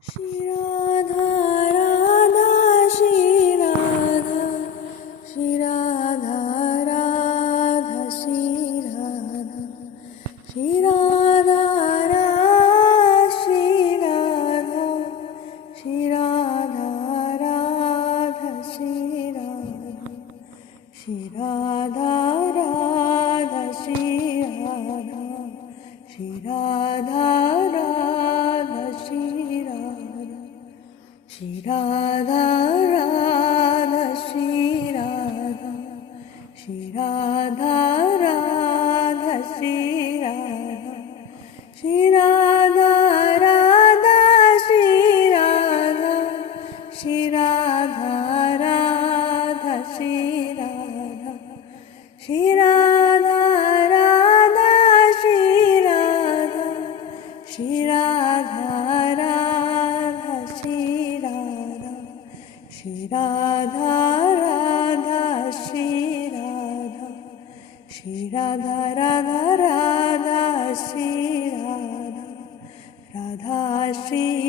Shri Radha Radha Shri Radha Shri Radha Radha Shri Radha Shri Radha Radha Shri Radha Shri Radha Radha Shri Radha Shri Radha Radha Shri Radha Shri Radha Radha Shri Radha Shri Radha Radha Shri Radha Shri Radha Radha Shri Radha Shri Radha Radha Shri Radha Shri Radha Radha Shri Radha Shri Radha Radha Shri Radha Shri Radha Radha Shri Radha Shri Radha Radha Shri Radha Shri Radha Radha Radha Shri Radha Radha Shri